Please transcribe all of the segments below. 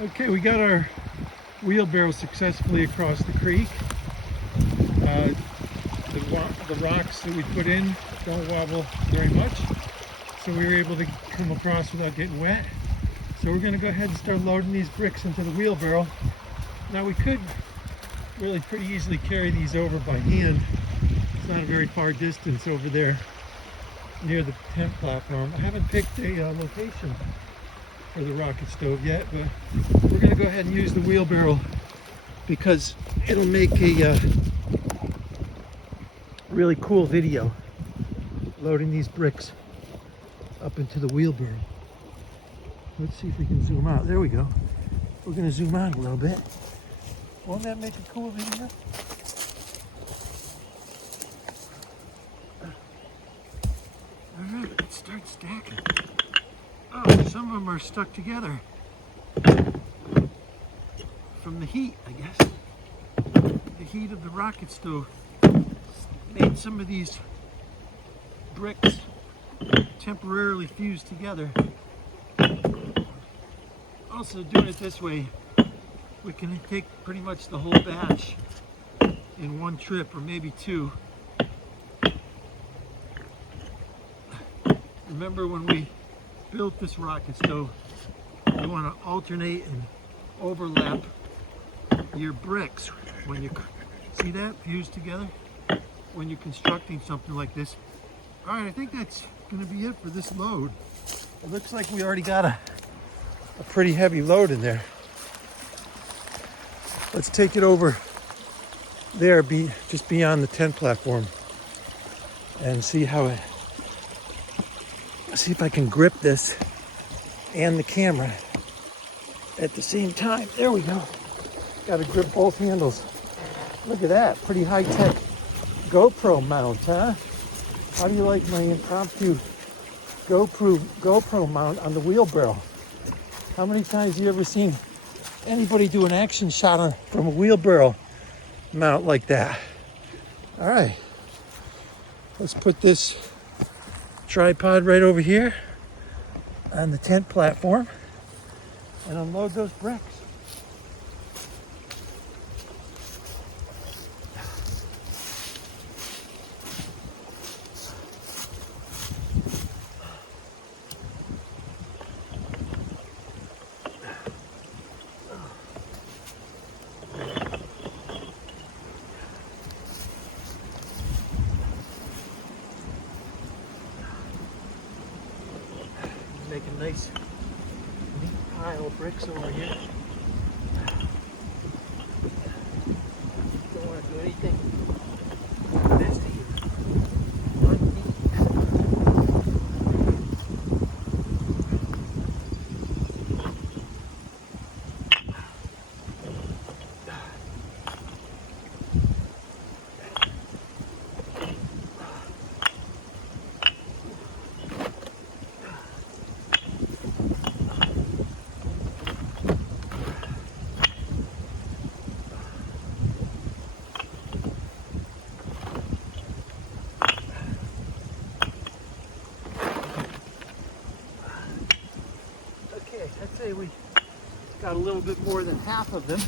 Okay, we got our wheelbarrow successfully across the creek. The rocks that we put in don't wobble very much, so we were able to come across without getting wet. So we're going to go ahead and start loading these bricks into the wheelbarrow. Now we could really pretty easily carry these over by hand. It's not a very far distance over there near the tent platform. I haven't picked a location for the rocket stove yet, but we're going to go ahead and use the wheelbarrow because it'll make a really cool video loading these bricks up into the wheelbarrow. Let's see if we can zoom out. There we go. We're going to zoom out a little bit. Won't that make a cool video? All right, let's start stacking. Oh, some of them are stuck together from the heat, I guess. The heat of the rocket stove made some of these bricks temporarily fuse together. Also, doing it this way, we can take pretty much the whole batch in one trip, or maybe two. Remember when we built this rocket stove, you want to alternate and overlap your bricks when you see that fused together when you're constructing something like this. All right, I think that's going to be it for this load. It looks like we already got a pretty heavy load in there. Let's take it over there, just beyond the tent platform, and see if I can grip this and the camera at the same time. There we go. Got to grip both handles. Look at that, pretty high-tech GoPro mount, huh? How do you like my impromptu GoPro mount on the wheelbarrow? How many times have you ever seen anybody do an action shot from a wheelbarrow mount like that? All right, let's put this tripod right over here on the tent platform and unload those bricks. Make a nice neat pile of bricks over here. Don't want to do anything nasty or unneat. I'd say we got a little bit more than half of them.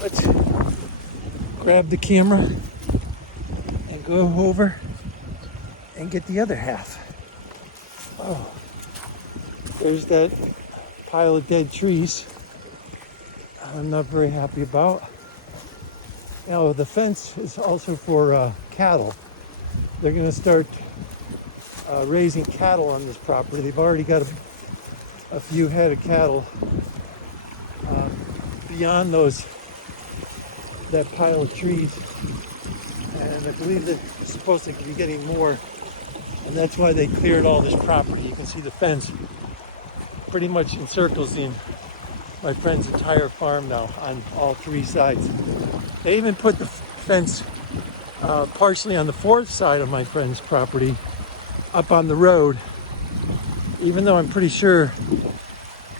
Let's grab the camera and go over and get the other half. Oh, there's that pile of dead trees I'm not very happy about. Now the fence is also for cattle. They're going to start raising cattle on this property. They've already got a few head of cattle beyond that pile of trees, and I believe they're supposed to be getting more, and that's why they cleared all this property. You can see the fence pretty much encircles my friend's entire farm now on all three sides. They even put the fence partially on the fourth side of my friend's property up on the road, even though I'm pretty sure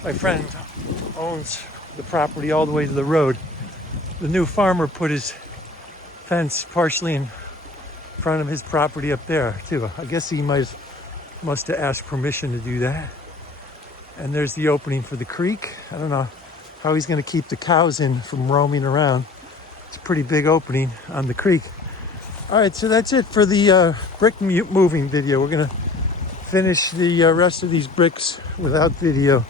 my friend owns the property all the way to the road. The new farmer put his fence partially in front of his property up there too. I guess he must have asked permission to do that. And there's the opening for the creek. I don't know how he's going to keep the cows in from roaming around. It's a pretty big opening on the creek. All right, so that's it for the brick moving video. We're going to finish the rest of these bricks without video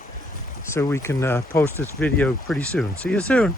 so we can post this video pretty soon. See you soon.